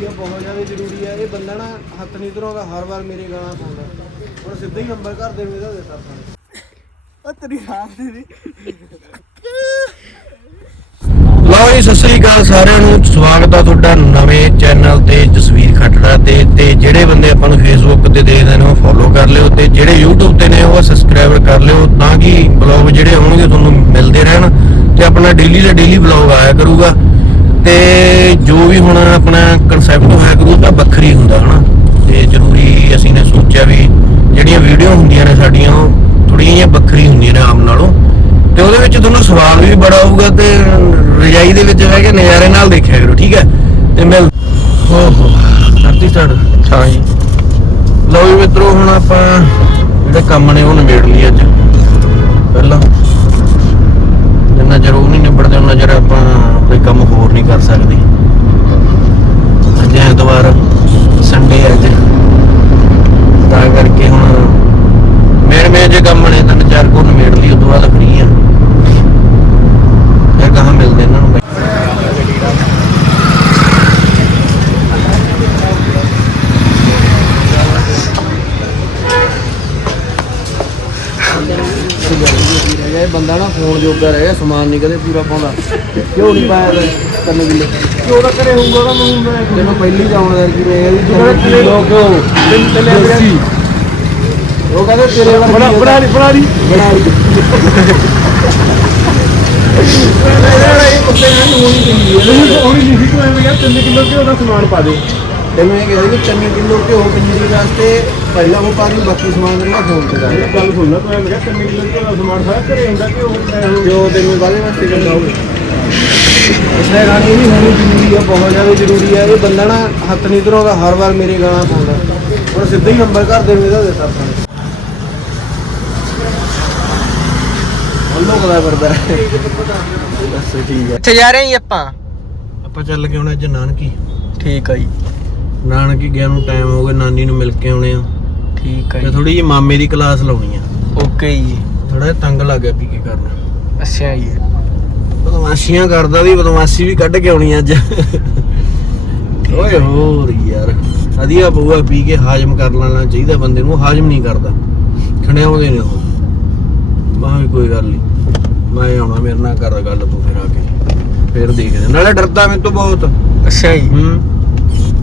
ਜ਼ਰੂਰੀ ਆ ਬਹੁਤ ਜ਼ਿਆਦਾ ਜ਼ਰੂਰੀ ਆ। ਇਹ ਬੰਦਾ ਨਾ ਹੱਥ ਨਹੀਂ ਧਰਾਉਂਦਾ ਹਰ ਵਾਰ ਮੇਰੇ ਗਾਲਾਂ ਪਾਉਂਦਾ। ਹੁਣ ਸਿੱਧਾ ਹੀ ਨੰਬਰ ਘਰ ਦੇ ਮੇਰਾ ਦਿੱਤਾ ਆਪਾਂ ਉਹ ਤੇਰੀ ਰਾਤ ਦੀ ਲਓ ਜੀ ਸਤਿ ਸ੍ਰੀ ਅਕਾਲ ਸਾਰਿਆਂ ਨੂੰ। ਸਵਾਗਤ ਆ ਤੁਹਾਡਾ ਨਵੇਂ ਚੈਨਲ ਤੇ ਜਸਵੀਰ ਖੱਟੜਾ ਤੇ। ਤੇ ਜਿਹੜੇ ਬੰਦੇ ਆਪਾਂ ਨੂੰ ਫੇਸਬੁੱਕ ਤੇ ਦੇਖਦੇ ਨੇ ਉਹ ਫੋਲੋ ਕਰ ਲਿਓ। ਤੇ ਜਿਹੜੇ YouTube ਤੇ ਨੇ ਉਹ ਸਬਸਕ੍ਰਾਈਬ ਕਰ ਲਿਓ ਤਾਂ ਕਿ ਬਲੌਗ ਜਿਹੜੇ ਆਉਣਗੇ ਤੁਹਾਨੂੰ ਮਿਲਦੇ ਰਹਿਣ। ਤੇ ਆਪਣਾ ਡੇਲੀ ਦਾ ਡੇਲੀ ਬਲੌਗ ਆਇਆ ਕਰੂਗਾ। ਤੇ ਜੋ ਵੀ ਹੁਣ ਆਪਣਾ ਕਨਸੈਪਟ ਹੋਇਆ ਕਰੂ ਤਾਂ ਵੱਖਰੀ ਹੁੰਦਾ ਹਨਾ? ਤੇ ਜ਼ਰੂਰੀ ਅਸੀਂ ਨੇ ਸੋਚਿਆ ਵੀ ਜਿਹੜੀਆਂ ਵੀਡੀਓ ਹੁੰਦੀਆਂ ਨੇ ਸਾਡੀਆਂ ਥੋੜੀਆਂ ਜਿਹੀਆਂ ਵੱਖਰੀ ਹੁੰਦੀਆਂ ਨੇ ਆਮ ਨਾਲੋਂ। ਤੇ ਉਹਦੇ ਵਿੱਚ ਤੁਹਾਨੂੰ ਸਵਾਲ ਵੀ ਬੜਾ ਆਊਗਾ ਤੇ ਰਜਾਈ ਦੇ ਵਿੱਚ ਬਹਿ ਕੇ ਨਜ਼ਾਰੇ ਨਾਲ ਦੇਖਿਆ ਕਰੋ ਠੀਕ ਹੈ? ਤੇ ਮਿਲ ਹੋ ਹੋ ਕਰਤੀ ਸਟਾਰਟ ਹਾਂ ਜੀ। ਲਓ ਵੀ ਮਿੱਤਰੋ ਹੁਣ ਆਪਾਂ ਜਿਹੜੇ ਕੰਮ ਨੇ ਉਹ ਨਿਬੇੜ ਲਈ ਅੱਜ। ਪਹਿਲਾਂ ਜਿੰਨਾ ਉਹ ਨਹੀਂ ਨਿਬੜਦੇ ਉਹਨਾਂ ਚਿਰ ਆਪਾਂ ਕੋਈ ਕੰਮ ਹੋਰ ਨਹੀਂ ਕਰ ਸਕਦੇ। ਅੱਜ ਐਤਵਾਰ ਸੰਡੇ ਅੱਜ। ਤਾਂ ਕਰਕੇ ਹੁਣ ਮੇਰੇ ਮੇਰੇ ਜੇ ਕੰਮ ਨੇ ਤਿੰਨ ਚਾਰ ਕੋ ਨਿਬੇੜ ਲਈ, ਉਦੋਂ ਬਾਅਦ ਫ੍ਰੀ ਆ ਫਿਰ ਕਹਾਂ ਮਿਲਦੇ ਇਹਨਾਂ ਨੂੰ ਰਹਿ ਗਿਆ ਇਹ ਬੰਦਾ ਨਾ ਫੋਨ ਜੋਗਾ ਰਹਿ ਗਿਆ ਸਮਾਨ ਨਹੀਂ ਕਦੇ ਪੂਰਾ ਪਾਉਂਦਾ। ਕਿਉਂ ਨਹੀਂ ਪਾਇਆ ਵੇ ਕੰਨ ਕਿਉਂ ਦਾ ਕਰੇ ਹੋਊਗਾ ਨਾ ਮੈਂ ਪਹਿਲੀ ਜਾਉਣ ਕੀ ਰਹੇ ਵੀ ਤੂੰ ਲੋਕ ਉਹ ਕਹਿੰਦੇ ਤੇਰੇ ਵਰਗੀ ਬਣਾ ਬਣਾ ਲਈ ਬਣਾ ਲਈ। ਬਣਾ ਲਈ। ਇਹ ਕੁੱਤੇ ਹੋਣੀ ਚਾਹੀਦੀ ਹੈ ਨਹੀਂ। ਹੋਣੀ ਨਹੀਂ ਸੀ ਐਵੇਂ ਯਾਰ 3 ਕਿਲੋ ਘਿਓ ਦਾ ਸਮਾਨ ਪਾ ਦੇ। ਤੈਨੂੰ ਇਹ ਕਹਿੰਦੇ ਕਿ 3 ਕਿਲੋ ਘਿਓ ਪੰਜੀਰੀ ਵਾਸਤੇ ਪਹਿਲਾਂ ਉਹ ਪਾਣੀ ਬਾਕੀ ਸਮਾਨ ਤੈਨੂੰ ਫੋਨ ਤੇ ਕਰ ਇਹ ਗੱਲ ਸੁਣ ਲੈ ਤੂੰ ਐਵੇਂ ਕਿਹਾ 3 ਕਿਲੋ ਘਿਓ ਦਾ ਸਮਾਨ ਸਾਰਾ ਘਰੇ ਹੁੰਦਾ ਕਿ ਉਹ ਜੋ ਤੈਨੂੰ ਬਾਰੇ ਵਾਸਤੇ ਕਹਿੰਦਾ ਹੋਵੇ ਉਸੇ ਗਾਣੀ ਵੀ ਹੋਣੀ ਜ਼ਰੂਰੀ ਆ ਬਹੁਤ ਜ਼ਿਆਦਾ ਜ਼ਰੂਰੀ ਆ। ਇਹ ਬੰਦਾ ਨਾ ਹੱਥ ਨਹੀਂ ਧਰਾਉਂਦਾ ਹਰ ਵਾਰ ਮੇਰੇ ਗਾਲਾਂ ਪਾਉਂਦਾ। ਹੁਣ ਸਿੱਧਾ ਹੀ ਨੰਬਰ ਘਰ ਦੇ ਮੇਰਾ ਦਿੱਤਾ ਆਪਾਂ ਨੇ ਹੱਲੋ ਕਦਾ ਕਰਦਾ ਬਸ ਠੀਕ ਹੈ ਕਿੱਥੇ ਜਾ ਰਹੇ ਜੀ ਆਪਾਂ। ਆਪਾਂ ਚੱਲ ਕੇ ਹੁਣ ਅੱਜ ਨਾਨਕੀ। ਠੀਕ ਆ ਜੀ। ਨਾਨਕੀ ਗਿਆ ਨੂੰ ਟਾਈਮ ਹੋ ਗਿਆ ਨਾਨੀ ਨੂੰ ਮਿਲ ਕੇ ਆਉਣੇ ਆ। ਠੀਕ ਆ ਤੇ ਜੀ। ਥੋੜੀ ਜਿਹੀ ਮਾਮੇ ਦੀ ਕਲਾਸ ਲਾਉਣੀ ਆ। ਓਕੇ ਜੀ। ਥੋੜਾ ਤੰਗ ਲੱਗ ਗਿਆ ਪੀ ਕੇ ਕਰਨਾ। ਅੱਛਾ ਜੀ। ਬਦਮਾਸ਼ੀਆਂ ਕਰਦਾ ਵੀ ਬਦਮਾਸ਼ੀ ਵੀ ਕੱਢ ਕੇ ਆਉਣੀ ਅੱਜ। ਓਏ ਹੋਰ ਯਾਰ ਵਧੀਆ ਪਊਆ ਪੀ ਕੇ ਹਾਜ਼ਮ ਕਰ ਲੈਣਾ ਚਾਹੀਦਾ ਬੰਦੇ ਨੂੰ ਹਾਜ਼ਮ ਨਹੀਂ ਕਰਦਾ। ਖਣਿਆਉਂਦੇ ਨੇ ਉਹ। ਮਾਂ ਵੀ ਕੋਈ ਗੱਲ ਨਹੀਂ ਮੈਂ ਆਉਣਾ ਮੇਰੇ ਨਾਲ ਕਰ ਗੱਲ ਤੂੰ ਫਿਰ ਆ ਕੇ। ਫਿਰ ਦੇਖਦੇ ਨਾਲੇ ਡਰਦਾ ਮੈਨੂੰ ਤੋਂ ਬਹੁਤ। ਅੱਛਾ ਜੀ। ਹੂੰ।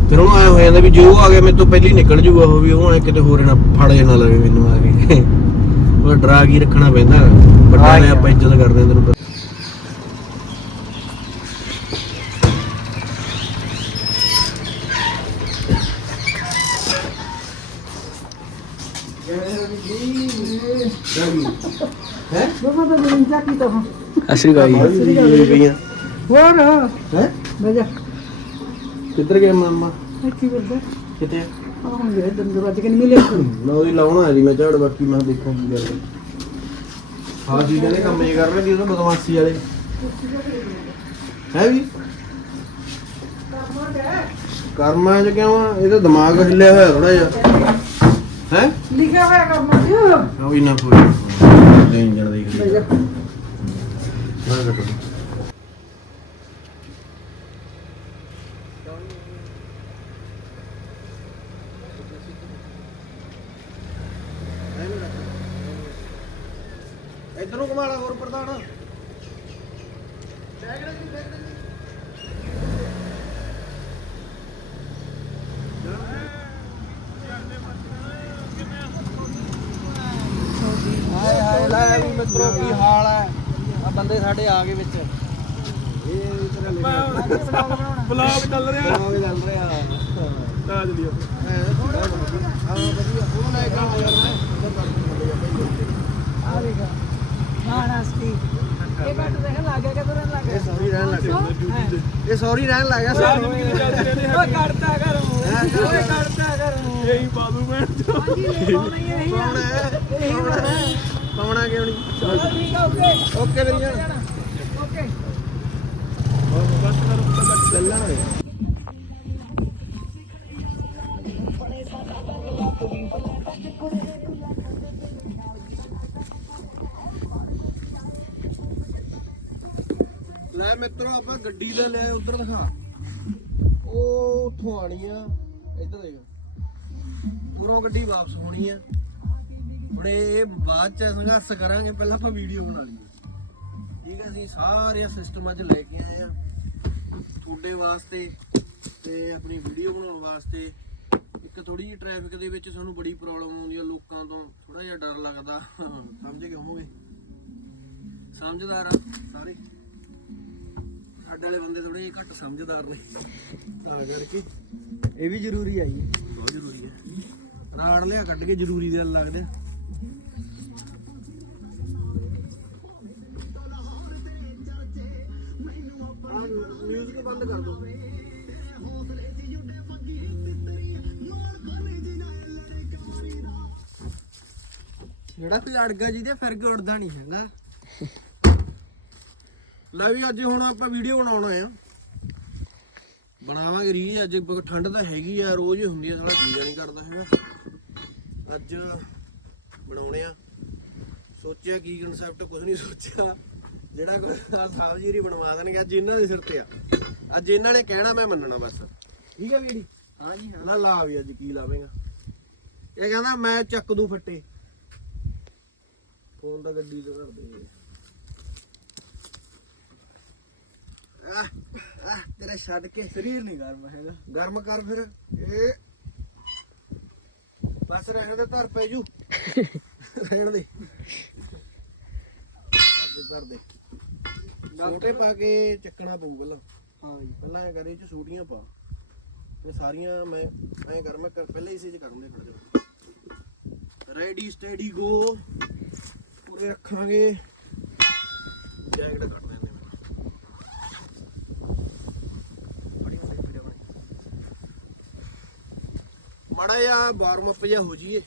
ਫਿਰ ਉਹਨੂੰ ਆਇਆ ਹੋ ਜਾਂਦਾ ਵੀ ਜੇ ਉਹ ਆ ਗਿਆ ਮੇਰੇ ਤੋਂ ਪਹਿਲਾਂ ਨਿਕਲ ਜੂਗਾ ਉਹ ਵੀ ਉਹ ਐਂ ਕਿਤੇ ਹੋਰ ਨਾ ਫੜ ਜੇ ਨਾ ਲਵੇ ਮੈਨੂੰ ਆ ਕੇ। ਉਹ ਡਰਾ ਕੇ ਰੱਖਣਾ ਪੈਂਦਾ। ਵੱਡਾ ਨੇ ਆਪਾਂ ਇੱਜ਼ਤ ਕਰਦੇ ਹਾਂ ਤੈਨੂੰ ਪਤਾ। ਹੈ ਅਸਰੀ ਗਾਈ ਹੋਰ। ਹੈ? ਬਜਾ ਕਿੱਧਰ ਗਏ ਮਾਮਾ? ਇੱਥੇ ਵਰਦਾ ਕਿੱਥੇ? ਆਉਂਗੇ ਦੰਦ ਵੱਜ ਕੇ ਨਹੀਂ ਮਿਲੇ। ਮੈਂ ਉਹਦੀ ਲਾਉਣਾ ਜੀ ਮੈਂ ਝਾੜ ਬਾਕੀ ਮੈਂ ਦੇਖਾਂ ਕੀ ਗੱਲ ਹੈ। ਜੀ ਕਹਿੰਦੇ ਕੰਮ ਇਹ ਕਰ ਰਹੇ ਸੀ ਉਹ ਬਦਮਾਸ਼ੀ ਵਾਲੇ। ਹੈ ਵੀ? ਕਰਮਾਂ ਚ ਕਿਉਂ ਆ? ਇਹ ਤਾਂ ਦਿਮਾਗ ਹਿੱਲਿਆ ਹੋਇਆ ਥੋੜਾ ਜਿਹਾ। ਹੈ? ਲਿਖਿਆ ਹੋਇਆ ਕਰਨਾ ਜੀ ਉਹ ਵੀ ਨਾ ਕੋਈ ਦੇਣ ਜਣ ਦੇਖ ਲਈ ਬਜਾ ਨਾ ਕੱਟੋ ਇਧਰੋਂ ਘੁਮਾਲਾ ਹੋਰ ਪ੍ਰਧਾਨ ਹਾਏ ਹਾਏ ਲੈ ਵੀ ਮਿੱਤਰੋ ਕੀ ਹਾਲ ਹੈ ਆ ਬੰਦੇ ਸਾਡੇ ਆ ਗਏ ਵਿੱਚ। ਇਹ ਤੇਰਾ ਬਲੌਗ ਚੱਲ ਰਿਹਾ। ਚੱਲ ਰਿਹਾ। ਤਾਂ ਜਲੀ ਹਾਂ ਵਧੀਆ ਉਹ ਲੈ ਕੇ ਆ ਦੇਖ ਸਤੀ ਇਹ ਬੱਟ ਦੇਖ ਲੱਗ ਗਿਆ ਕਦੋਂ ਲੱਗ ਇਹ ਸੌਰੀ ਰਹਿਣ ਲੱਗ ਗਿਆ। ਇਹ ਸੌਰੀ ਰਹਿਣ ਲੱਗ ਗਿਆ। ਸਾਰੀ ਜ਼ਿੰਦਗੀ ਚੱਲਦੀ ਰਹਿੰਦੀ ਹੈ? ਓਏ ਕੱਢਦਾ ਕਰ ਮੂੰਹ। ਓਏ ਕੱਢਦਾ ਕਰ ਮੂੰਹ। ਇਹੀ ਬਾਦੂ ਮੈਂ। ਕੌਣ ਹੈ? ਕੌਣ ਹੈ? ਕੌਣ ਆ? ਕਿਉਂ ਨਹੀਂ? ਠੀਕ ਆ ਓਕੇ। ਓਕੇ ਮੇਰੀ ਜਾਨ ਓਕੇ ਚੱਲਣਾ ਹੋਇਆ ਲੈ ਮਿੱਤਰੋ, ਆਪਾਂ ਗੱਡੀ ਦਾ ਲੈ ਉਧਰ ਦਿਖਾ। ਉਹ ਉੱਥੋਂ ਆਣੀ ਆ। ਇੱਧਰ ਦੇਖ। ਉਰੋਂ ਗੱਡੀ ਵਾਪਸ ਹੋਣੀ ਆ। ਹੁਣ ਇਹ ਬਾਅਦ ਚ ਸੰਘਰਸ਼ ਕਰਾਂਗੇ, ਪਹਿਲਾਂ ਆਪਾਂ ਵੀਡੀਓ ਬਣਾ ਲਈਏ। ਠੀਕ ਹੈ ਅਸੀਂ ਸਾਰੇ ਸਿਸਟਮ ਅੱਜ ਲੈ ਕੇ ਆਏ ਆ। ਤੁਹਾਡੇ ਵਾਸਤੇ ਤੇ ਆਪਣੀ ਵੀਡੀਓ ਬਣਾਉਣ ਵਾਸਤੇ ਇੱਕ ਥੋੜੀ ਜਿਹੀ ਟ੍ਰੈਫਿਕ ਦੇ ਵਿੱਚ ਸਾਨੂੰ ਬੜੀ ਪ੍ਰੋਬਲਮ ਆਉਂਦੀ ਆ ਲੋਕਾਂ ਤੋਂ ਥੋੜਾ ਜਿਹਾ ਡਰ ਲੱਗਦਾ। ਸਮਝ ਗਏ ਹੋਵੋਗੇ? ਸਮਝਦਾਰ ਆ ਸਾਰੇ। ਸਾਡੇ ਵਾਲੇ ਬੰਦੇ ਥੋੜੇ ਜਿਹੇ ਘੱਟ ਸਮਝਦਾਰ ਨੇ। ਤਾਂ ਕਰਕੇ ਇਹ ਵੀ ਜ਼ਰੂਰੀ ਆ ਜੀ। ਬਹੁਤ ਜ਼ਰੂਰੀ ਹੈ ਰਾੜ ਲਿਆ ਕੱਢ ਕੇ ਜ਼ਰੂਰੀ ਦੇ ਲੱਗਦੇ ਕਰ ਦੋ। ਜਿਹੜਾ ਕੋਈ ਅੜਗਾ ਜੀ ਦੇ ਫਿਰ ਕੇ ਉੜਦਾ ਨਹੀਂ ਹੈਗਾ। ਲੈ ਵੀ ਅੱਜ ਹੁਣ ਆਪਾਂ ਵੀਡੀਓ ਬਣਾਉਣਾ ਆ ਬਣਾਵਾਂਗੇ ਰੀਜ ਅੱਜ ਠੰਡ ਤਾਂ ਹੈਗੀ ਆ, ਰੋਜ਼ ਹੀ ਹੁੰਦੀ ਆ, ਸਾਲਾ ਜੀਆ ਨਹੀਂ ਕਰਦਾ ਹੈਗਾ। ਅੱਜ ਬਣਾਉਣੇ ਆ। ਸੋਚਿਆ ਕੀ ਕਨਸੈਪਟ ਕੁਝ ਨਹੀਂ ਸੋਚਿਆ। ਜਿਹੜਾ ਕੋਈ ਆ ਸਾਬਜੀਰੀ ਬਣਵਾ ਦੇਣਗੇ ਅੱਜ ਇਹਨਾਂ ਦੇ ਸਿਰ ਤੇ ਆ। ਅੱਜ ਇਹਨਾਂ ਨੇ ਕਹਿਣਾ ਮੈਂ ਮੰਨਣਾ ਬਸ। ਠੀਕ ਆ ਵੀੜੀ ਹਾਂ ਜੀ ਹਾਂ। ਲਾ ਲਾ ਵੀ ਅੱਜ ਕੀ ਲਾਵੇਂਗਾ। ਇਹ ਕਹਿੰਦਾ ਮੈਂ ਚੱਕ ਦੂੰ ਫੱਟੇ। ਫੋਨ ਤਾਂ ਗੱਡੀ ਤੇ ਧਰ ਦੇ ਆਹ ਆਹ ਤੇਰਾ ਛੱਡ ਕੇ। ਸਰੀਰ ਨਹੀਂ ਗਰਮ ਹੈਗਾ। ਗਰਮ ਕਰ ਫਿਰ। ਇਹ ਬਸ ਰਹਿਣ ਦੇ ਧਰ ਪੈ ਜੂ। ਰਹਿਣ ਦੇ। ਦੇ, ਧਰ ਦੇ। ਛੋਟੇ ਪਾ ਕੇ ਚੱਕਣਾ ਪਊ ਪਹਿਲਾਂ। ਹਾਂ ਜੀ। ਪਹਿਲਾਂ ਐ ਕਰੇ ਚ ਛੋਟੀਆਂ ਪਾ। ਤੇ ਸਾਰੀਆਂ ਮੈਂ ਐ ਕਰ ਮੈਂ ਪਹਿਲਾਂ ਇਸੇ ਚ ਕਰੂੰਗੇ ਖੜ ਜਾ। ਰੈਡੀ ਸਟੈਡੀ ਗੋ ਪੂਰੇ ਰੱਖਾਂਗੇ। ਜੈਕਟ ਕੱਟ ਬਣੀ। ਮਾੜਾ ਜਿਹਾ ਵਾਰਮ ਅਪ ਜਿਹਾ ਹੋ ਜੀਏ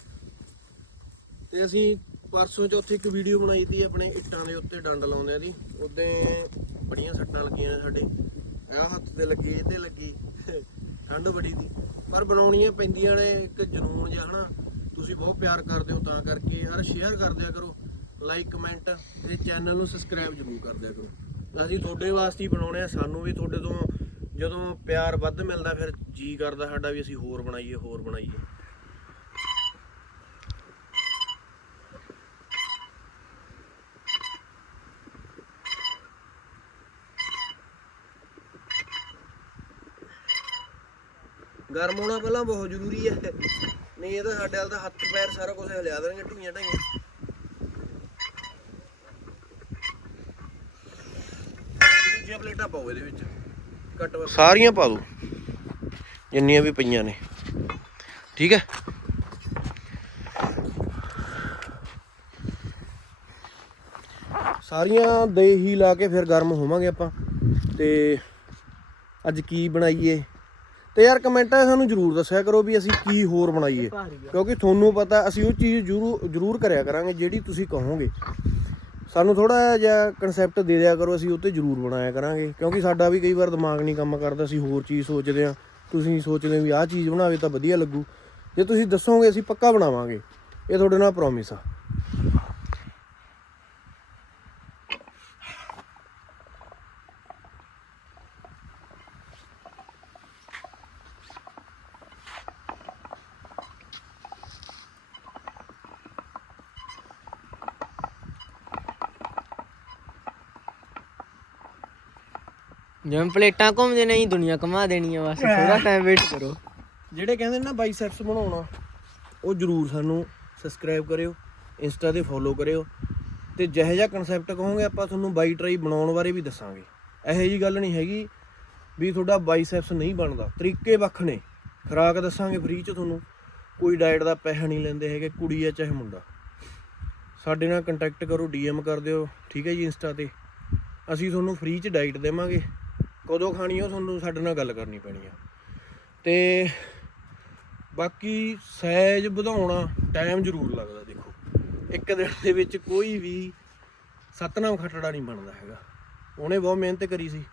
ਤੇ ਅਸੀਂ ਪਰਸੋਂ ਚੌਥੇ ਇੱਕ ਵੀਡੀਓ ਬਣਾਈ ਤੀ ਆਪਣੇ ਇੱਟਾਂ ਦੇ ਉੱਤੇ ਡੰਡ ਲਾਉਂਦੇ ਆ ਦੀ। ਉਦੋਂ ਬੜੀਆਂ ਸੱਟਾਂ ਲੱਗੀਆਂ ਨੇ ਸਾਡੇ। ਆਹ ਹੱਥ ਤੇ ਲੱਗੀ, ਇਹਦੇ ਤੇ ਲੱਗੀ। ਠੰਡ ਬੜੀ ਦੀ। ਪਰ ਬਣਾਉਣੀਆਂ ਪੈਂਦੀਆਂ ਨੇ ਇੱਕ ਜਨੂਨ ਜਿਹਾ, ਹਨਾ। ਤੁਸੀਂ ਬਹੁਤ ਪਿਆਰ ਕਰਦੇ ਹੋ ਤਾਂ ਕਰਕੇ ਯਾਰ ਸ਼ੇਅਰ ਕਰ ਦਿਆ ਕਰੋ। ਲਾਈਕ ਕਮੈਂਟ ਤੇ ਚੈਨਲ ਨੂੰ ਸਬਸਕ੍ਰਾਈਬ ਜ਼ਰੂਰ ਕਰ ਦਿਆ ਕਰੋ। ਅਸੀਂ ਤੁਹਾਡੇ ਵਾਸਤੇ ਹੀ ਬਣਾਉਣੇ ਆ। ਸਾਨੂੰ ਵੀ ਤੁਹਾਡੇ ਤੋਂ ਜਦੋਂ ਪਿਆਰ ਵੱਧ ਮਿਲਦਾ, ਫਿਰ ਜੀ ਕਰਦਾ ਸਾਡਾ ਵੀ ਅਸੀਂ ਹੋਰ ਬਣਾਈਏ ਹੋਰ ਬਣਾਈਏ। ਗਰਮ ਹੋਣਾ ਪਹਿਲਾਂ ਬਹੁਤ ਜ਼ਰੂਰੀ ਹੈ। ਨਹੀਂ, ਇਹ ਤਾਂ ਸਾਡੇ ਵਾਲ ਤਾਂ ਹੱਥ, ਪੈਰ ਸਾਰਾ ਕੁਝ ਹਿਲਿਆ ਦੇਣਗੇ ਢੀਆਂ ਢਾਈਆਂ। ਦੂਜੀਆਂ ਪਲੇਟਾਂ ਪਾਓ ਇਹਦੇ ਵਿੱਚ। ਘੱਟ ਸਾਰੀਆਂ ਪਾ ਦਿਓ ਜਿੰਨੀਆਂ ਵੀ ਪਈਆਂ ਨੇ। ਠੀਕ ਹੈ? ਸਾਰੀਆਂ ਦੇ ਹੀ ਲਾ ਕੇ ਫਿਰ ਗਰਮ ਹੋਵਾਂਗੇ ਆਪਾਂ। ਤੇ ਅੱਜ ਕੀ ਬਣਾਈਏ? ਤੇ ਯਾਰ ਕਮੈਂਟਾਂ 'ਚ ਸਾਨੂੰ ਜਰੂਰ ਦੱਸਿਆ ਕਰੋ ਵੀ ਅਸੀਂ ਕੀ ਹੋਰ ਬਣਾਈਏ। ਕਿਉਂਕਿ ਤੁਹਾਨੂੰ ਪਤਾ, ਅਸੀਂ ਉਹ ਚੀਜ਼ ਜਰੂਰ ਜਰੂਰ ਕਰਿਆ ਕਰਾਂਗੇ, ਜਿਹੜੀ ਤੁਸੀਂ ਕਹੋਗੇ। ਸਾਨੂੰ ਥੋੜਾ ਜਿਹਾ ਕਨਸੈਪਟ ਦੇ ਦਿਆ ਕਰੋ, ਅਸੀਂ ਉਹ ਤੇ ਜਰੂਰ ਬਣਾਇਆ ਕਰਾਂਗੇ। ਕਿਉਂਕਿ ਸਾਡਾ ਵੀ ਕਈ ਵਾਰ ਦਿਮਾਗ ਨਹੀਂ ਕੰਮ ਕਰਦਾ, ਅਸੀਂ ਹੋਰ ਚੀਜ਼ ਸੋਚਦੇ ਆ ਤੁਸੀਂ ਸੋਚਦੇ ਵੀ ਆਹ ਚੀਜ਼ ਬਣਾਵੇ ਤਾਂ ਵਧੀਆ ਲੱਗੂ। ਜੇ ਤੁਸੀਂ ਦੱਸੋਗੇ, ਅਸੀਂ ਪੱਕਾ ਬਣਾਵਾਂਗੇ। ਇਹ ਤੁਹਾਡੇ ਨਾਲ ਪ੍ਰੋਮਿਸ ਆ। ਜਿਵੇਂ ਪਲੇਟਾਂ ਘੁੰਮਦੇ ਨਹੀਂ ਦੁਨੀਆ ਘੁਮਾ ਦੇਣੀ ਆ ਬਸ ਥੋੜਾ ਟਾਈਮ ਵੇਟ ਕਰੋ। ਜਿਹੜੇ ਕਹਿੰਦੇ ਨੇ ਨਾ ਬਾਈਸੈਪਸ ਬਣਾਉਣਾ, ਉਹ ਜਰੂਰ ਸਾਨੂੰ ਸਬਸਕ੍ਰਾਈਬ ਕਰਿਓ, ਇੰਸਟਾ ਤੇ ਫੋਲੋ ਕਰਿਓ। ਤੇ ਜਿਹੋ ਜਿਹਾ ਕਨਸੈਪਟ ਕਹੋਗੇ, ਆਪਾਂ ਤੁਹਾਨੂੰ ਬਾਈ ਟਰਾਈ ਬਣਾਉਣ ਬਾਰੇ ਵੀ ਦੱਸਾਂਗੇ। ਇਹੋ ਜੀ ਗੱਲ ਨਹੀਂ ਹੈਗੀ ਵੀ ਤੁਹਾਡਾ ਬਾਈਸੈਪਸ ਨਹੀਂ ਬਣਦਾ। ਤਰੀਕੇ ਵੱਖ ਨੇ। ਖੁਰਾਕ ਦੱਸਾਂਗੇ ਫ੍ਰੀ ਚ ਤੁਹਾਨੂੰ। ਕੋਈ ਡਾਈਟ ਦਾ ਪੈਸਾ ਨਹੀਂ ਲੈਂਦੇ ਹੈਗੇ, ਕੁੜੀ ਆ ਚਾਹੇ ਮੁੰਡਾ। ਸਾਡੇ ਨਾਲ ਕੰਟੈਕਟ ਕਰੋ ਡੀਐਮ ਕਰ ਦਿਓ, ਠੀਕ ਹੈ ਜੀ, ਇੰਸਟਾ ਤੇ। ਅਸੀਂ ਤੁਹਾਨੂੰ ਫ੍ਰੀ ਚ ਡਾਈਟ ਦੇਵਾਂਗੇ। ਕਦੋਂ ਖਾਣੀ ਉਹ ਤੁਹਾਨੂੰ ਸਾਡੇ ਨਾਲ ਗੱਲ ਕਰਨੀ ਪੈਣੀ ਆ। ਤੇ ਬਾਕੀ ਸਾਈਜ਼ ਵਧਾਉਣਾ ਟਾਈਮ ਜ਼ਰੂਰ ਲੱਗਦਾ, ਦੇਖੋ। ਇੱਕ ਦਿਨ ਦੇ ਵਿੱਚ ਕੋਈ ਵੀ ਸਤਨਾਮ ਖੱਟੜਾ ਨਹੀਂ ਬਣਦਾ ਹੈਗਾ। ਉਹਨੇ ਬਹੁਤ ਮਿਹਨਤ ਕਰੀ ਸੀ।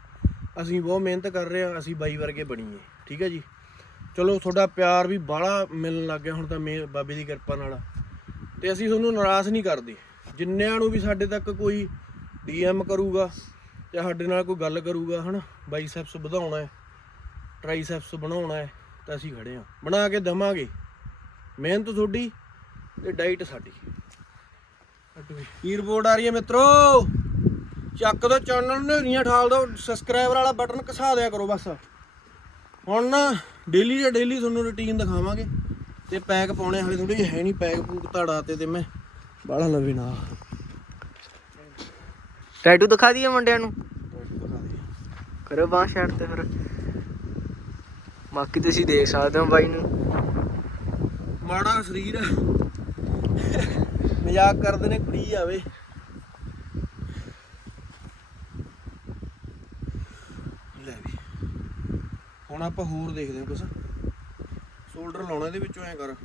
ਅਸੀਂ ਬਹੁਤ ਮਿਹਨਤ ਕਰ ਰਹੇ ਹਾਂ ਅਸੀਂ ਬਾਈ ਵਰਗੇ ਬਣੀਏ, ਠੀਕ ਹੈ ਜੀ? ਚਲੋ, ਤੁਹਾਡਾ ਪਿਆਰ ਵੀ ਬਾਹਲਾ ਮਿਲਣ ਲੱਗ ਗਿਆ ਹੁਣ ਤਾਂ ਮੇ, ਬਾਬੇ ਦੀ ਕਿਰਪਾ ਨਾਲ। ਤੇ ਅਸੀਂ ਤੁਹਾਨੂੰ ਨਾਰਾਜ਼ ਨਹੀਂ ਕਰਦੇ। ਜਿੰਨਿਆਂ ਨੂੰ ਵੀ ਸਾਡੇ ਤੱਕ ਕੋਈ ਡੀਐਮ ਕਰੂਗਾ ਜਾਂ ਸਾਡੇ ਨਾਲ ਕੋਈ ਗੱਲ ਕਰੂਗਾ ਹਨਾ? ਬਾਈਸੈਪਸ ਵਧਾਉਣਾ ਹੈ ਟ੍ਰਾਈਸੈਪਸ ਬਣਾਉਣਾ ਹੈ ਤਾਂ ਅਸੀਂ ਖੜੇ ਆ ਬਣਾ ਕੇ ਦਵਾਂਗੇ। ਮਿਹਨਤ ਤੁਹਾਡੀ ਤੇ ਡਾਈਟ ਸਾਡੀ। ਕੀ ਰਿਪੋਰਟ ਆ ਰਹੀ ਹੈ ਮਿੱਤਰੋ? ਚੱਕ ਦੋ ਚੈਨਲ ਨੂੰ ਰੀਆਂ ਠਾਲ ਦੋ ਸਬਸਕ੍ਰਾਈਬਰ ਵਾਲਾ ਬਟਨ ਘਸਾ ਦਿਆ ਕਰੋ ਬਸ। ਹੁਣ ਡੇਲੀ ਦੇ ਡੇਲੀ ਤੁਹਾਨੂੰ ਰੁਟੀਨ ਦਿਖਾਵਾਂਗੇ। ਤੇ ਪੈਕ ਪਾਉਣੇ ਹਾਲੇ ਥੋੜੀ ਜਿਹੀ ਹੈ ਨਹੀਂ ਪੈਕ ਪੂਕ ਧੜਾ ਤੇ ਤੇ ਮੈਂ ਬਾਹਲਾ ਲਵੇ ਨਾ। ਟੈਟੂ ਦਿਖਾ ਦਈਏ ਮੁੰਡਿਆਂ ਨੂੰ। ਕਰੋ ਬਾਹ ਸ਼ਰਟ ਤੇ ਫਿਰ। ਬਾਕੀ ਤੁਸੀਂ ਦੇਖ ਸਕਦੇ ਹੋ ਬਾਈ ਨੂੰ। ਮਾੜਾ ਸਰੀਰ। ਮਜ਼ਾਕ ਕਰਦੇ ਨੇ ਕੁੜੀ ਆਵੇ ਲੈ ਵੀ। ਹੁਣ ਆਪਾਂ ਹੋਰ ਦੇਖਦੇ ਹਾਂ ਕੁਛ। ਸ਼ੋਲਡਰ ਲਾਉਣਾ ਇਹਦੇ ਵਿੱਚੋਂ ਐ ਕਰ।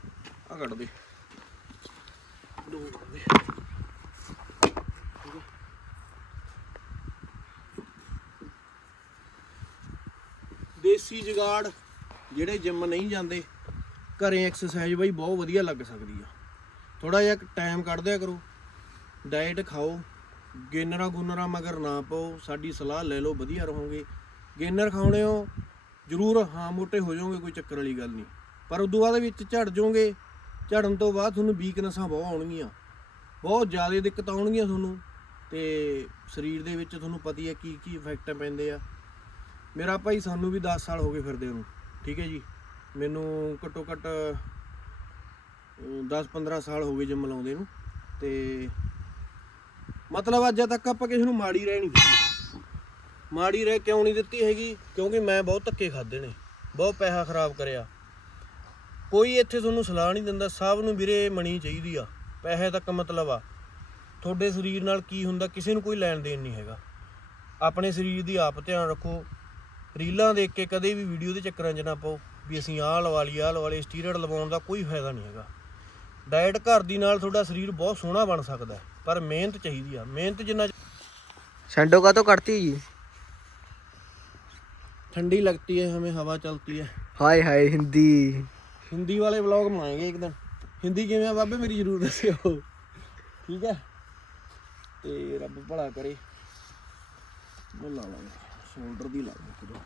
ਆ ਕੱਢ ਦੇ ਦੇਸੀ ਜੁਗਾੜ ਜਿਹੜੇ ਜਿਮ ਨਹੀਂ ਜਾਂਦੇ, ਘਰੇ ਐਕਸਰਸਾਈਜ਼ ਬਈ ਬਹੁਤ ਵਧੀਆ ਲੱਗ ਸਕਦੀ ਆ। ਥੋੜਾ ਜਿਹਾ ਟਾਈਮ ਕੱਢਦਿਆ ਕਰੋ ਡਾਈਟ ਖਾਓ, ਗੇਨਰਾਂ ਗੁਨਰਾਂ ਮਗਰ ਨਾ ਪਾਓ, ਸਾਡੀ ਸਲਾਹ ਲੈ ਲਓ, ਵਧੀਆ ਰਹੋਗੇ। ਗੇਨਰ ਖਾਉਣੇ ਹੋ, ਜ਼ਰੂਰ ਹਾਂ ਮੋਟੇ ਹੋ ਜਾਓਗੇ, ਕੋਈ ਚੱਕਰ ਵਾਲੀ ਗੱਲ ਨਹੀਂ। ਪਰ ਉਦੋਂ ਬਾਅਦ ਵਿੱਚ ਝੜ ਜਾਓਗੇ, ਝੜਨ ਤੋਂ ਬਾਅਦ ਤੁਹਾਨੂੰ ਵੀਕਨੈਸਾਂ ਬਹੁਤ ਆਉਣਗੀਆਂ। ਬਹੁਤ ਜ਼ਿਆਦਾ ਦਿੱਕਤਾਂ ਆਉਣਗੀਆਂ ਤੁਹਾਨੂੰ, ਤੇ ਸਰੀਰ ਦੇ ਵਿੱਚ ਤੁਹਾਨੂੰ ਪਤਾ ਹੀ ਹੈ ਕੀ ਕੀ ਇਫੈਕਟ ਪੈਂਦੇ ਆ। ਮੇਰਾ ਭਾਈ ਸਾਨੂੰ ਵੀ 10 ਸਾਲ ਹੋ ਗਏ ਫਿਰਦੇ ਨੂੰ, ਠੀਕ ਹੈ ਜੀ। ਮੈਨੂੰ ਘੱਟੋ ਘੱਟ 10-15 ਸਾਲ ਹੋ ਗਏ ਜਿਮ ਲਾਉਂਦੇ ਨੂੰ, ਤੇ ਮਤਲਬ ਅੱਜ ਤੱਕ ਆਪਾਂ ਕਿਸੇ ਨੂੰ ਮਾੜੀ ਰਹਿ ਨਹੀਂ ਦਿੱਤੀ। ਮਾੜੀ ਰਹਿ ਕਿਉਂ ਨਹੀਂ ਦਿੱਤੀ ਹੈਗੀ? ਕਿਉਂਕਿ ਮੈਂ ਬਹੁਤ ਧੱਕੇ ਖਾਦੇ ਨੇ, ਬਹੁਤ ਪੈਸਾ ਖਰਾਬ ਕਰਿਆ। ਕੋਈ ਇੱਥੇ ਤੁਹਾਨੂੰ ਸਲਾਹ ਨਹੀਂ ਦਿੰਦਾ, ਸਭ ਨੂੰ ਵੀਰੇ ਮਣੀ ਚਾਹੀਦੀ ਆ, ਪੈਸੇ ਤੱਕ ਮਤਲਬ ਆ। ਤੁਹਾਡੇ ਸਰੀਰ ਨਾਲ ਕੀ ਹੁੰਦਾ, ਕਿਸੇ ਨੂੰ ਕੋਈ ਲੈਣ ਦੇਣ ਨਹੀਂ ਹੈਗਾ। ਆਪਣੇ ਸਰੀਰ ਦੀ ਆਪ ਧਿਆਨ ਰੱਖੋ ਰੀਲਾਂ ਦੇਖ ਕੇ ਕਦੇ ਵੀ ਵੀਡੀਓ ਦੇ ਚੱਕਰਾਂ 'ਚ ਨਾ ਪਾਓ ਵੀ ਅਸੀਂ ਆਹ ਲਵਾ ਲਈ ਆਹ ਲਵਾ ਲਈ ਸਟੀਰੋਇਡ ਲਵਾਉਣ ਦਾ ਕੋਈ ਫਾਇਦਾ ਨਹੀਂ ਹੈਗਾ ਡਾਈਟ ਘਰ ਦੀ ਨਾਲ ਤੁਹਾਡਾ ਸਰੀਰ ਬਹੁਤ ਸੋਹਣਾ ਬਣ ਸਕਦਾ ਹੈ ਪਰ ਮਿਹਨਤ ਚਾਹੀਦੀ ਆ ਮਿਹਨਤ ਜਿੰਨਾ ਸ਼ੈਡੋ ਕਾ ਤੋਂ ਕੱਟਤੀ ਜੀ ठंडी लगती है हमें हवा चलती है ਹਾਏ ਹਾਏ ਹਿੰਦੀ हिंदी वाले व्लॉग बनाएंगे एक दिन हिंदी किवें आ बाबे मेरी जरूर दस्सिओ ठीक है ਤੇ ਰੱਬ ਭਲਾ ਕਰੇ ਮੈਂ ਲਾ ਲਾਂਗਾ ਸ਼ੋਲਡਰ ਦੀ ਲਾ ਲਾਂਗਾ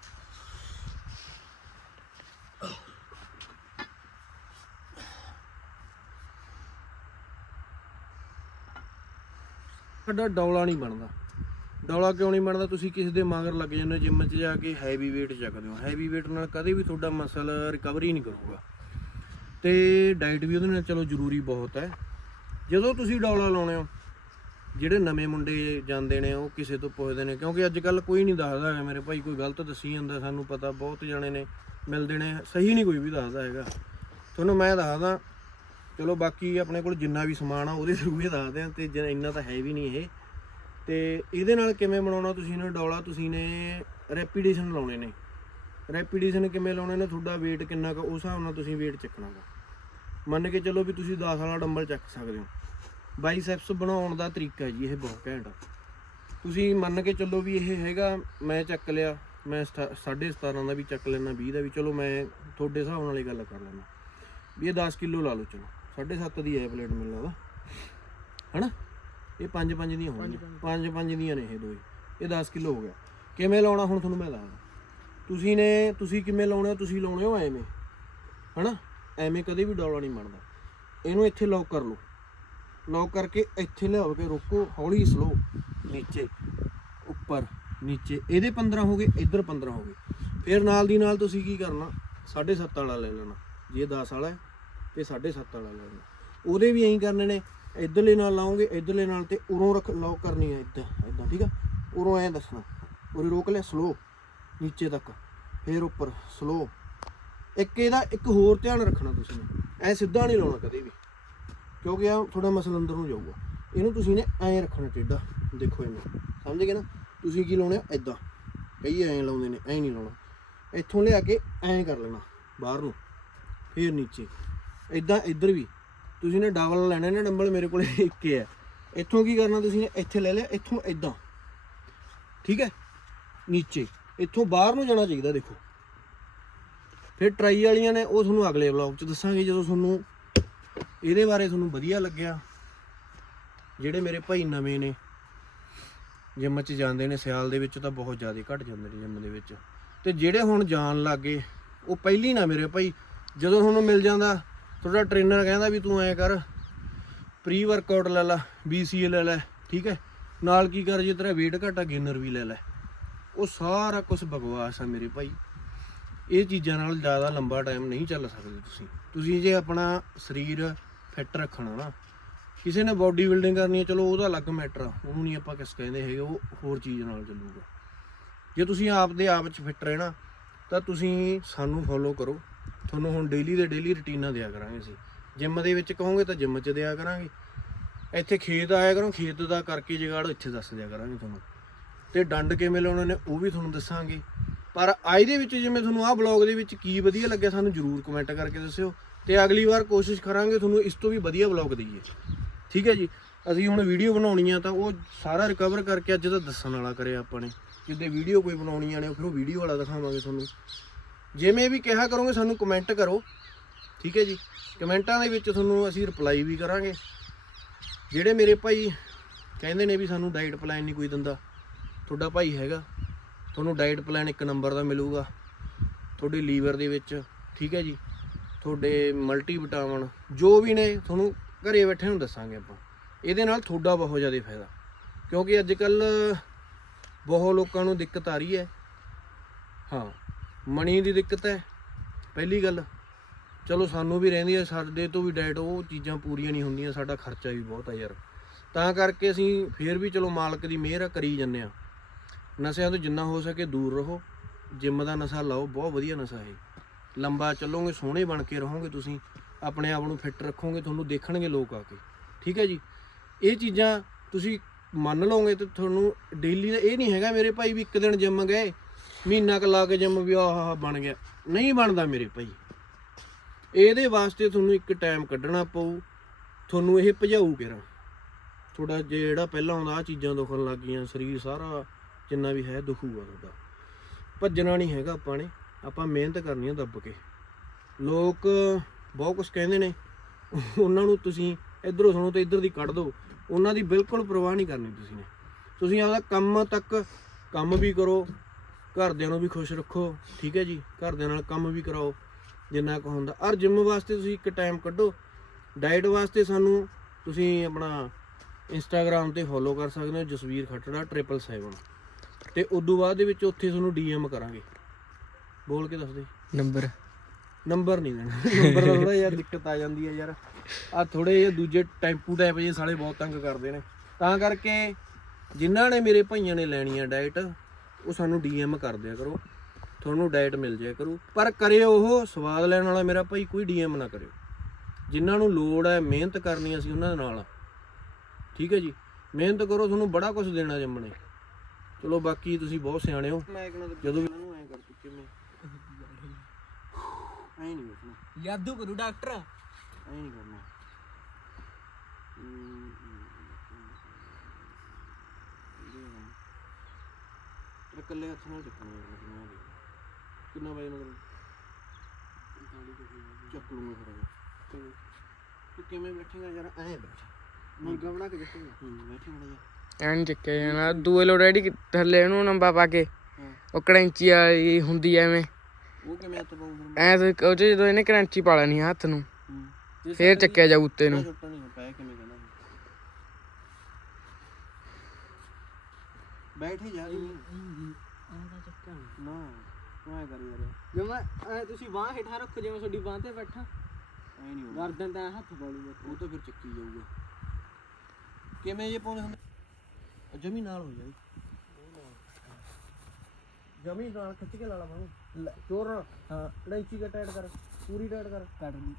ਸਾਡਾ ਡੌਲਾ ਨਹੀਂ ਬਣਦਾ। ਡੌਲਾ ਕਿਉਂ ਨਹੀਂ ਬਣਦਾ? ਤੁਸੀਂ ਕਿਸੇ ਦੇ ਮਗਰ ਲੱਗ ਜਾਂਦੇ ਹੋ ਜਿਮ 'ਚ ਜਾ ਕੇ ਹੈਵੀ weight ਚੱਕਦੇ ਹੋ। ਹੈਵੀ weight ਨਾਲ ਕਦੇ ਵੀ ਤੁਹਾਡਾ ਮਸਲ ਰਿਕਵਰੀ ਨਹੀਂ ਕਰੂਗਾ। ਤੇ ਡਾਈਟ ਵੀ ਉਹਦੇ ਨਾਲ ਚਲੋ ਜ਼ਰੂਰੀ ਬਹੁਤ ਹੈ। ਜਦੋਂ ਤੁਸੀਂ ਡੌਲਾ ਲਾਉਣੇ ਹੋ ਜਿਹੜੇ ਨਵੇਂ ਮੁੰਡੇ ਜਾਂਦੇ ਨੇ, ਉਹ ਕਿਸੇ ਤੋਂ ਪੁੱਛਦੇ ਨੇ, ਕਿਉਂਕਿ ਅੱਜ ਕੱਲ ਕੋਈ ਨਹੀਂ ਦੱਸਦਾ ਹੈ ਮੇਰੇ ਭਾਈ, ਕੋਈ ਗਲਤ ਦੱਸੀ ਜਾਂਦਾ, ਸਾਨੂੰ ਪਤਾ ਬਹੁਤ ਜਾਣੇ ਨੇ, ਮਿਲਦੇ ਨੇ, ਸਹੀ ਨਹੀਂ ਕੋਈ ਵੀ ਦੱਸਦਾ ਹੈਗਾ। ਤੁਹਾਨੂੰ ਮੈਂ ਦੱਸਦਾ, ਚਲੋ ਬਾਕੀ ਆਪਣੇ ਕੋਲ ਜਿੰਨਾ ਵੀ ਸਮਾਨ ਆ, ਉਹਦੇ ਥਰੂ ਹੀ ਦੱਸਦੇ ਆ, ਤੇ ਜ- ਇੰਨਾ ਤਾਂ ਹੈ ਵੀ ਨਹੀਂ ਇਹ। ਤੇ ਇਹਦੇ ਨਾਲ ਕਿਵੇਂ ਬਣਾਉਣਾ ਤੁਸੀਂ ਨੇ, ਡੌਲਾ ਤੁਸੀਂ ਨੇ ਰੈਪੀਡੇਸ਼ਨ ਲਾਉਣੇ ਨੇ। ਰੈਪੀਡੇਸ਼ਨ ਕਿਵੇਂ ਲਾਉਣੇ ਨੇ, ਤੁਹਾਡਾ weight ਕਿੰਨਾ ਕੁ, ਉਸ ਹਿਸਾਬ ਨਾਲ ਤੁਸੀਂ weight ਚੱਕਣਾਗਾ ਮੰਨ ਕੇ ਚੱਲੋ ਵੀ ਤੁਸੀਂ 10 ਵਾਲਾ ਡੰਬਲ ਚੱਕ ਸਕਦੇ ਹੋ। ਬਾਈਸੈਪਸ ਬਣਾਉਣ ਦਾ ਤਰੀਕਾ ਜੀ ਇਹ ਬਹੁਤ ਘੈਂਟ ਆ। ਤੁਸੀਂ ਮੰਨ ਕੇ ਚੱਲੋ ਵੀ ਇਹ ਹੈਗਾ ਮੈਂ ਚੱਕ ਲਿਆ ਮੈਂ 17.5 ਦਾ ਵੀ ਚੱਕ ਲੈਣਾ 20 ਦਾ ਵੀ। ਚਲੋ ਮੈਂ ਤੁਹਾਡੇ ਹਿਸਾਬ ਨਾਲ ਹੀ ਗੱਲ ਕਰ ਲੈਣਾ ਵੀ ਇਹ 10 ਕਿਲੋ ਲਾ ਲਓ ਚਲੋ। 7.5 ਦੀ ਹੈ ਪਲੇਟ ਮਿਲਦਾ ਵਾ ਹਨਾ? ਇਹ 5-5 ਦੀਆਂ ਹੋਣਗੀਆਂ। 5-5 ਦੀਆਂ ਨੇ ਇਹ ਦੋਈ ਇਹ 10 ਕਿਲੋ ਹੋ ਗਿਆ। ਕਿਵੇਂ ਲਾਉਣਾ ਹੁਣ ਤੁਹਾਨੂੰ ਮੈਂ ਦੱਸਦਾ। ਤੁਸੀਂ ਨੇ ਤੁਸੀਂ ਕਿਵੇਂ ਲਾਉਣੇ ਹੋ ਤੁਸੀਂ ਲਾਉਣੇ ਹੋ ਐਵੇਂ। ਹਨਾ? ਐਵੇਂ ਕਦੇ ਵੀ ਡੌਲਾ ਨਹੀਂ ਬਣਦਾ। ਇਹਨੂੰ ਇੱਥੇ ਲੌਕ ਕਰ ਲਓ। ਲੌਕ ਕਰਕੇ ਇੱਥੇ ਲਿਆਓ ਕੇ ਰੋਕੋ, ਹੌਲੀ ਸਲੋ ਨੀਚੇ, ਉੱਪਰ, ਨੀਚੇ। ਇਹਦੇ 15 ਹੋ ਗਏ, ਇੱਧਰ 15 ਹੋ ਗਏ। ਫਿਰ ਨਾਲ ਦੀ ਨਾਲ ਤੁਸੀਂ ਕੀ ਕਰਨਾ? 7.5 ਵਾਲਾ ਲੈ ਲੈਣਾ। ਜੇ ਇਹ 10 ਵਾਲਾ ਹੈ, ਤੇ 7.5 ਵਾਲਾ ਲੈ ਲੈਣਾ। ਉਹਦੇ ਵੀ ਐਂ ਕਰਨੇ ਨੇ, ਇਧਰਲੇ ਨਾਲ ਲਾਉਂਗੇ ਇਧਰਲੇ ਨਾਲ ਤੇ ਉਰੋਂ ਰੱਖ ਲੌਕ ਕਰਨੀ ਹੈ ਇਦਾਂ ਇਦਾਂ ਠੀਕ ਆ? ਉਰੋਂ ਐਂ ਦੱਸਣਾ। ਉਰੇ ਰੋਕ ਲਿਆ ਸਲੋ ਨੀਚੇ ਤੱਕ। ਫਿਰ ਉੱਪਰ ਸਲੋ ਇੱਕ ਇਹਦਾ, ਇੱਕ ਹੋਰ ਧਿਆਨ ਰੱਖਣਾ ਤੁਸੀਂ। ਨੇ ਐ ਸਿੱਧਾ ਨਹੀਂ ਲਾਉਣਾ ਕਦੇ ਵੀ। ਕਿਉਂਕਿ ਆ ਥੋੜਾ ਮਸਲ ਅੰਦਰ ਨੂੰ ਜਾਊਗਾ। ਇਹਨੂੰ ਤੁਸੀਂ ਨੇ ਐਂ ਰੱਖਣਾ ਟੇਢਾ। ਦੇਖੋ ਇਹਨੂੰ। ਸਮਝ ਗਏ ਨਾ? ਤੁਸੀਂ ਕੀ ਲਾਉਣੇ ਐਦਾਂ ਕਈ ਐਂ ਲਾਉਂਦੇ ਨੇ, ਐਂ ਨਹੀਂ ਲਾਉਣਾ। ਇੱਥੋਂ ਲਿਆ ਕੇ ਐਂ ਕਰ ਲੈਣਾ, ਬਾਹਰ ਨੂੰ। ਫਿਰ ਨੀਚੇ। ਐਦਾਂ ਇੱਧਰ ਵੀ। ਤੁਸੀਂ ਨੇ ਡਬਲ ਲੈਣਾ ਨੇ, ਡੰਬਲ ਮੇਰੇ ਕੋਲ ਇੱਕ ਹੀ ਹੈ ਇੱਥੋਂ ਕੀ ਕਰਨਾ ਤੁਸੀਂ ਨੇ? ਇੱਥੇ ਲੈ ਲਿਆ, ਇੱਥੋਂ ਐਦਾਂ ਠੀਕ ਹੈ? ਨੀਚੇ। ਇੱਥੋਂ ਬਾਹਰ ਨੂੰ ਜਾਣਾ ਚਾਹੀਦਾ, ਦੇਖੋ। ਫਿਰ ਟਰਾਈ ਵਾਲੀਆਂ ਨੇ, ਉਹ ਤੁਹਾਨੂੰ ਅਗਲੇ ਵਲੌਗ 'ਚ ਦੱਸਾਂਗੇ ਜਦੋਂ ਤੁਹਾਨੂੰ ਇਹਦੇ ਬਾਰੇ ਤੁਹਾਨੂੰ ਵਧੀਆ ਲੱਗਿਆ? ਜਿਹੜੇ ਮੇਰੇ ਭਾਈ ਨਵੇਂ ਨੇ, ਜਿਮ 'ਚ ਜਾਂਦੇ ਨੇ, ਸਿਆਲ ਦੇ ਵਿੱਚ ਤਾਂ ਬਹੁਤ ਜ਼ਿਆਦਾ ਘਟ ਜਾਂਦੇ ਨੇ ਜਿਮ ਦੇ ਵਿੱਚ। ਤੇ ਜਿਹੜੇ ਹੁਣ ਜਾਣ ਲੱਗੇ, ਉਹ ਪਹਿਲੀ ਨਾ ਮੇਰੇ ਭਾਈ, ਜਦੋਂ ਤੁਹਾਨੂੰ ਮਿਲ ਜਾਂਦਾ, ਤੁਹਾਡਾ ਟ੍ਰੇਨਰ ਕਹਿੰਦਾ ਵੀ ਤੂੰ ਐ ਕਰ ਪ੍ਰੀ ਵਰਕਆਊਟ ਲੈ ਲੈ BCA ਲੈ ਲੈ, ਠੀਕ ਹੈ? ਨਾਲ ਕੀ ਕਰ, ਜੇ ਤੇਰਾ weight ਘਟਾ ਗੇਨਰ ਵੀ ਲੈ ਲੈ। ਉਹ ਸਾਰਾ ਕੁਝ ਬਕਵਾਸ ਆ ਮੇਰੇ ਭਾਈ। ਇਹ ਚੀਜ਼ਾਂ ਨਾਲ ਜ਼ਿਆਦਾ ਲੰਬਾ ਟਾਈਮ ਨਹੀਂ ਚੱਲ ਸਕਦੇ ਤੁਸੀਂ। ਤੁਸੀਂ ਜੇ ਆਪਣਾ ਸਰੀਰ ਫਿੱਟ ਰੱਖਣਾ ਨਾ। ਕਿਸੇ ਨੇ ਬਾਡੀ ਬਿਲਡਿੰਗ ਕਰਨੀ ਹੈ, ਚਲੋ ਉਹਦਾ ਅਲੱਗ ਮੈਟਰ ਆ। ਉਹਨੂੰ ਨਹੀਂ ਆਪਾਂ ਕਿਸ ਕਹਿੰਦੇ ਹੈਗੇ, ਉਹ ਹੋਰ ਚੀਜ਼ ਨਾਲ ਚੱਲੂਗਾ। ਜੇ ਤੁਸੀਂ ਆਪ ਦੇ ਆਪ ਚ ਫਿੱਟ ਰਹਿਣਾ, ਤਾਂ ਤੁਸੀਂ ਸਾਨੂੰ ਫੋਲੋ ਕਰੋ। ਤੁਹਾਨੂੰ ਹੁਣ ਡੇਲੀ ਦੇ ਡੇਲੀ ਰੁਟੀਨਾਂ ਦਿਆ ਕਰਾਂਗੇ ਅਸੀਂ। ਜਿਮ ਦੇ ਵਿੱਚ ਕਹੋਗੇ ਤਾਂ ਜਿਮ 'ਚ ਦਿਆ ਕਰਾਂਗੇ। ਇੱਥੇ ਖੇਤ ਆਇਆ ਕਰੋ, ਖੇਤ ਦਾ ਕਰਕੇ ਜਗਾੜ ਇੱਥੇ ਦੱਸ ਦਿਆ ਕਰਾਂਗੇ ਤੁਹਾਨੂੰ। ਤੇ ਡੰਡ ਕਿਵੇਂ ਲਾਉਣੇ ਨੇ, ਉਹ ਵੀ ਤੁਹਾਨੂੰ ਦੱਸਾਂਗੇ। ਪਰ ਅੱਜ ਦੇ ਵਿੱਚ ਜਿਵੇਂ ਤੁਹਾਨੂੰ ਆਹ ਬਲੌਗ ਦੇ ਵਿੱਚ ਕੀ ਵਧੀਆ ਲੱਗਿਆ, ਸਾਨੂੰ ਜਰੂਰ ਕਮੈਂਟ ਕਰਕੇ ਦੱਸਿਓ। ਤੇ ਅਗਲੀ ਵਾਰ ਕੋਸ਼ਿਸ਼ ਕਰਾਂਗੇ ਤੁਹਾਨੂੰ ਇਸ ਤੋਂ ਵੀ ਵਧੀਆ ਬਲੌਗ ਦਈਏ। ਠੀਕ ਹੈ ਜੀ? ਅਸੀਂ ਹੁਣ ਵੀਡੀਓ ਬਣਾਉਣੀ ਆ ਤਾਂ ਉਹ ਸਾਰਾ ਰਿਕਵਰ ਕਰਕੇ ਅੱਜ ਦਾ ਦੱਸਣ ਵਾਲਾ ਕਰਿਆ ਆਪਾਂ ਨੇ। ਜਿੱਦੇ ਵੀਡੀਓ ਕੋਈ ਬਣਾਉਣੀ ਆਣੇ ਫਿਰ ਉਹ ਵੀਡੀਓ ਵਾਲਾ ਦਿਖਾਵਾਂਗੇ ਤੁਹਾਨੂੰ। ਜਿਵੇਂ ਵੀ ਕਿਹਾ ਕਰੋਗੇ ਸਾਨੂੰ ਕਮੈਂਟ ਕਰੋ। ਠੀਕ ਹੈ ਜੀ? ਕਮੈਂਟਾਂ ਦੇ ਵਿੱਚ ਤੁਹਾਨੂੰ ਅਸੀਂ ਰਿਪਲਾਈ ਵੀ ਕਰਾਂਗੇ। ਜਿਹੜੇ ਮੇਰੇ ਭਾਈ ਕਹਿੰਦੇ ਨੇ ਵੀ ਸਾਨੂੰ ਡਾਈਟ ਪਲਾਨ ਨਹੀਂ ਕੋਈ ਦਿੰਦਾ, ਤੁਹਾਡਾ ਭਾਈ ਹੈਗਾ। ਤੁਹਾਨੂੰ ਡਾਈਟ ਪਲਾਨ ਇੱਕ ਨੰਬਰ ਦਾ ਮਿਲੂਗਾ ਤੁਹਾਡੇ ਲੀਵਰ ਦੇ ਵਿੱਚ। ਠੀਕ ਹੈ ਜੀ? ਤੁਹਾਡੇ ਮਲਟੀ ਵਿਟਾਮਿਨ ਜੋ ਵੀ ਨੇ ਤੁਹਾਨੂੰ ਘਰੇ ਬੈਠੇ ਨੂੰ ਦੱਸਾਂਗੇ ਆਪਾਂ। ਇਹਦੇ ਨਾਲ ਤੁਹਾਡਾ ਬਹੁਤ ਜ਼ਿਆਦਾ ਫਾਇਦਾ। ਕਿਉਂਕਿ ਅੱਜ ਕੱਲ ਬਹੁਤ ਲੋਕਾਂ ਨੂੰ ਦਿੱਕਤ ਆ ਰਹੀ ਹੈ। ਹਾਂ ਮਣੀ ਦੀ ਦਿੱਕਤ ਹੈ ਪਹਿਲੀ ਗੱਲ। ਚਲੋ ਸਾਨੂੰ ਵੀ ਰਹਿੰਦੀ ਹੈ ਸਾਡੇ ਤੋਂ ਵੀ ਡਾਇਟ ਉਹ ਚੀਜ਼ਾਂ ਪੂਰੀਆਂ ਨਹੀਂ ਹੁੰਦੀਆਂ ਸਾਡਾ ਖਰਚਾ ਵੀ ਬਹੁਤ ਆ ਯਾਰ। ਤਾਂ ਕਰਕੇ ਅਸੀਂ ਫੇਰ ਵੀ ਚਲੋ ਮਾਲਕ ਦੀ ਮਿਹਰ ਆ, ਕਰੀ ਜੰਨੇ ਆ ਨਸ਼ਿਆਂ ਤੋਂ ਜਿੰਨਾ ਹੋ ਸਕੇ ਦੂਰ ਰਹੋ। ਜਿੰਮ ਦਾ ਨਸ਼ਾ ਲਾਓ ਬਹੁਤ ਵਧੀਆ ਨਸ਼ਾ ਹੈ ਲੰਬਾ ਚੱਲੋਗੇ, ਸੋਹਣੇ ਬਣ ਕੇ ਰਹੋਗੇ ਤੁਸੀਂ, ਆਪਣੇ ਆਪ ਨੂੰ ਫਿੱਟ ਰੱਖੋਗੇ, ਤੁਹਾਨੂੰ ਦੇਖਣਗੇ ਲੋਕ ਆ ਕੇ। ਠੀਕ ਹੈ ਜੀ? ਇਹ ਚੀਜ਼ਾਂ ਤੁਸੀਂ ਮੰਨ ਲਓਗੇ ਤੇ ਤੁਹਾਨੂੰ ਡੇਲੀ ਦਾ ਇਹ ਨਹੀਂ ਹੈਗਾ ਮੇਰੇ ਭਾਈ ਵੀ ਇੱਕ ਦਿਨ ਜਿੰਮ ਗਏ, ਮਹੀਨਾ ਕੁ ਲਾ ਕੇ ਜਿੰਮ ਵੀ ਆਹ ਬਣ ਗਿਆ। ਨਹੀਂ ਬਣਦਾ ਮੇਰੇ ਭਾਈ। ਇਹਦੇ ਵਾਸਤੇ ਤੁਹਾਨੂੰ ਇੱਕ ਟਾਈਮ ਕੱਢਣਾ ਪਊ, ਤੁਹਾਨੂੰ ਇਹ ਭਜਾਊ ਕਿਰਾ ਤੁਹਾਡਾ ਜਿਹੜਾ ਪਹਿਲਾਂ ਆਉਂਦਾ ਆ ਚੀਜ਼ਾਂ ਦੁਖਣ ਲੱਗ ਗਈਆਂ, ਸਰੀਰ ਸਾਰਾ ਜਿੰਨਾ ਵੀ ਹੈ ਦੁਖੂਗਾ ਤੁਹਾਡਾ। ਭੱਜਣਾ ਨਹੀਂ ਹੈਗਾ ਆਪਾਂ ਨੇ। ਆਪਾਂ ਮਿਹਨਤ ਕਰਨੀ ਆ ਦੱਬ ਕੇ। ਲੋਕ ਬਹੁਤ ਕੁਝ ਕਹਿੰਦੇ ਨੇ, ਉਹਨਾਂ ਨੂੰ ਤੁਸੀਂ ਇਧਰੋਂ ਸੁਣੋ ਤੇ ਇਧਰ ਦੀ ਕੱਢ ਦਿਓ। ਉਹਨਾਂ ਦੀ ਬਿਲਕੁਲ ਪਰਵਾਹ ਨਹੀਂ ਕਰਨੀ ਤੁਸੀਂ ਨੇ। ਤੁਸੀਂ ਆਪਦਾ ਕੰਮ ਤੱਕ ਕੰਮ ਵੀ ਕਰੋ, ਘਰਦਿਆਂ ਨੂੰ ਵੀ ਖੁਸ਼ ਰੱਖੋ, ਠੀਕ ਹੈ ਜੀ? ਘਰਦਿਆਂ ਨਾਲ ਕੰਮ ਵੀ ਕਰਾਓ, ਜਿੰਨਾ ਕੁ ਹੁੰਦਾ। ਔਰ ਜਿੰਮ ਵਾਸਤੇ ਤੁਸੀਂ ਇੱਕ ਟਾਈਮ ਕੱਢੋ। ਡਾਈਟ ਵਾਸਤੇ ਸਾਨੂੰ ਤੁਸੀਂ ਆਪਣਾ ਇੰਸਟਾਗ੍ਰam ਤੇ ਫੋਲੋ ਕਰ ਸਕਦੇ ਹੋ ਜਸਵੀਰ ਖੱਟੜਾ 777 ਤੇ ਉਦੋਂ ਬਾਅਦ ਦੇ ਵਿੱਚ ਉੱਥੇ ਤੁਹਾਨੂੰ ਡੀਐਮ ਕਰਾਂਗੇ। ਬੋਲ ਕੇ ਦੱਸ ਦੇ। ਨੰਬਰ। ਨੰਬਰ ਨਹੀਂ ਦੇਣਾ ਨੰਬਰ ਦਾ ਥੋੜਾ ਯਾਰ ਦਿੱਕਤ ਆ ਜਾਂਦੀ ਹੈ ਯਾਰ। ਆ ਥੋੜੇ ਜਿਹੇ ਦੂਜੇ ਟੈਂਪੂ ਟਾਈਪ ਜੇ ਸਾਲੇ ਬਹੁਤ ਤੰਗ ਕਰਦੇ ਨੇ। ਤਾਂ ਕਰਕੇ ਜਿਨ੍ਹਾਂ ਨੇ ਮੇਰੇ ਭਾਈਆਂ ਨੇ ਲੈਣੀ ਆ ਡਾਈਟ ਉਹ ਸਾਨੂੰ ਡੀਐਮ ਕਰ ਦਿਆ ਕਰੋ। ਤੁਹਾਨੂੰ ਡਾਈਟ ਮਿਲ ਜਾਇਆ ਕਰੂ। ਪਰ ਕਰਿਓ ਉਹ ਸਵਾਦ ਲੈਣ ਵਾਲਾ ਮੇਰਾ ਭਾਈ ਕੋਈ ਡੀਐਮ ਨਾ ਕਰਿਓ ਜਿਨ੍ਹਾਂ ਨੂੰ ਲੋੜ ਹੈ ਮਿਹਨਤ ਕਰਨੀ ਅਸੀਂ ਉਹਨਾਂ ਦੇ ਨਾਲ। ਠੀਕ ਹੈ ਜੀ? ਮਿਹਨਤ ਕਰੋ ਤੁਹਾਨੂੰ ਬੜਾ ਕੁਝ ਦੇਣਾ ਜੰਮਣੇ। ਚਲੋ ਬਾਕੀ ਤੁਸੀਂ ਬਹੁਤ ਸਿਆਣੇ ਹੋ। ਜਦੋਂ ਵੀ ਇਹਨੂੰ ਐ ਕਰ ਤੂੰ ਕਿਵੇਂ ਐ ਨਹੀਂ ਬੈਠਣਾ ਯਾਦੂ ਕਰੂ ਡਾਕਟਰ। ਐ ਨਹੀਂ ਕਰਨਾ। ਇਕੱਲੇ ਹੱਥ ਨਾਲ ਚੱਕਣਾ ਯਾਰ ਮੈਂ ਕਿੰਨਾ ਦੇ ਕਿੰਨਾ ਵਜਨ ਕਰੂ ਚੱਕ ਲੂੰਗਾ ਫਿਰ। ਤੂੰ ਕਿਵੇਂ ਬੈਠੇਗਾ ਯਾਰ? ਐ ਬੈਠ। ਮੁਰਗਾ ਬਣਾ ਕੇ ਬੈਠੇਗਾ ਹੂੰ ਬੈਠੇ ਮੜਾ ਜਾ। ਐਨ ਚੱਕਿਆ ਜਾਣਾ। ਦੂਏ ਲੋ ਰੈਡੀ ਥੱਲੇ ਇਹਨੂੰ ਨੰਬਾ ਪਾ ਕੇ। ਹਾਂ। ਉਹ ਕਰੰਚੀ ਵਾਲੀ ਹੁੰਦੀ ਐਵੇਂ। ਉਹ ਕਿਵੇਂ ਹੱਥ ਪਾਉਂ ਫਿਰ ਐ ਤੇ ਉਹ 'ਚ ਜਦੋਂ ਇਹਨੇ ਕਰੰਚੀ ਪਾ ਲੈਣੀ ਆ ਹੱਥ ਨੂੰ ਹੂੰ। ਫੇਰ ਚੱਕਿਆ ਜਾਊ ਉੱਤੇ ਨੂੰ। ਛੋਟਾ ਨਹੀਂ ਪੈ ਕਿਵੇਂ ਕਹਿੰਦਾ ਬੈਠ ਹੀ ਜਾ ਨਾ ਐ ਕਰ ਯਾਰ। ਜਿਵੇਂ ਐ ਤੁਸੀਂ ਬਾਹ ਹੇਠਾਂ ਰੱਖੋ ਜਿਵੇਂ ਤੁਹਾਡੀ ਬਾਹ ਤੇ ਬੈਠਾ। ਐ ਨਹੀਂ ਹੋਣਾ। ਗਰਦਨ ਤਾਂ ਹੱਥ ਪਾਲੂਗਾ ਉਹ ਤਾਂ ਫਿਰ ਚੱਕੀ ਜਾਊਗਾ। ਕਿਵੇਂ ਜੇ ਪਾਉਂਦੇ ਹੁੰਦੇ? ਉਹ ਜਮੀ ਨਾਲ ਹੋ ਜਾਈ ਜਮੀ ਨਾਲ ਖਿੱਚ ਕੇ ਲਾ ਲਾ ਬਾਹੂ ਚੋਰ ਨਾਲ। ਹਾਂ ਲੜਾਈਚੀ ਦਾ ਟਾਈਟ ਕਰ। ਪੂਰੀ ਟਾਈਟ ਕਰ। ਕੱਢ ਲਈ।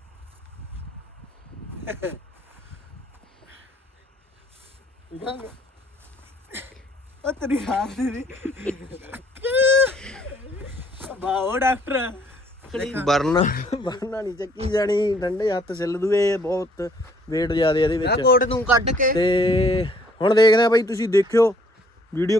ਉਹ ਤੇਰੀ ਹਾਥ ਦੀ ਬਾਓ ਡਾਕਟਰ। ਬਰਨਾ ਬਰਨਾ ਨਹੀਂ ਚੱਕੀ ਜਾਣੀ। ਠੰਡੇ ਹੱਥ ਸਿੱਲ ਦੂਏ ਬਹੁਤ weight ਜ਼ਿਆਦਾ ਇਹਦੇ ਵਿੱਚ। ਕੋਟ ਤੂੰ ਕੱਢ ਕੇ। ਤੇ ਹੁਣ ਦੇਖਦੇ ਆ ਬਾਈ ਤੁਸੀਂ ਦੇਖਿਓ। ਵੀਡੀਓ